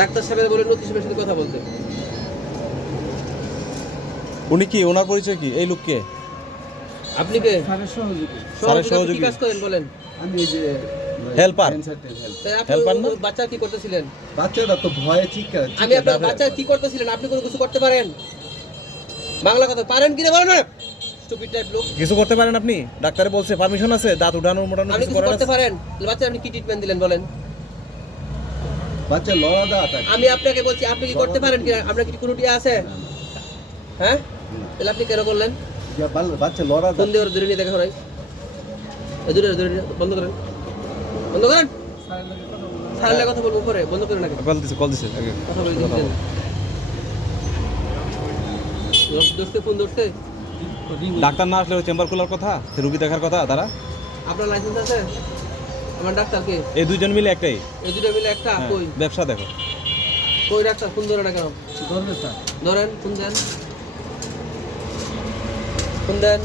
Doctor সাহেবের বলেন লতিফ সাহেবের সাথে কথা বলতে। উনি কি, ওনার পরিচয় কি, এই লোককে? আপনি কে? স্যারের সহযোগী। স্যারের কি সহযোগী। কাজ করেন বলেন? আমি এই যে হেল্পার। তাই আপনি হেল্পার না? ওই বাচ্চা কি করতেছিলেন? বাচ্চাটা তো ভয়ে চিৎকার আমি আপনার বাচ্চা কি করতেছিলেন? আপনি কোনো কিছু করতে পারেন? বাংলা কথা পারেন কি না বলেন না? স্টুপিড টাইপ লোক। কিছু করতে পারেন আপনি? ডাক্তারে বলছে পারমিশন আছে, দাঁত উঠানোর মোটানোর আপনি কিছু কিছু করার করতে আছে? পারেন? বাচ্চা আপনি কি ট্রিটমেন্ট দিলেন বলেন? বাচ্চা লড়া দাঁত আর কি। আমি আপনাকে বলছি আপনি কি করতে পারেন কি? আপনার কি কোনো টিয়া আছে? হ্যাঁ? তাহলে আপনি কেন করলেন? বাচ্চা লড়া ফোন দাঁত। দিয়ে ওর দূরে নিয়ে দেখা হয়। দূরে দূরে বন্ধ করেন। বন্ধ করেন। স্যারের কথা বলবো পরে, বন্ধ করেন আগে। কল দিছে আগে। কথা বলে দিচ্ছেন। দোস্তে ফোন ধরতে। ডাক্তার না আসলে চেম্বার খোলার কথা, রুগী দেখার কথা তারা। আপনার লাইসেন্স আছে? আমার ডাক্তার কে? এই দুইজন মিলে একটাই। এই দুটো মিলে একটা হ্যাঁ, কই? ব্যবসা দেখো। কই ডাক্তার ফোন ধরে না কেন? ধরবে স্যার। ধরেন ফোন দেন। ফোন দেন।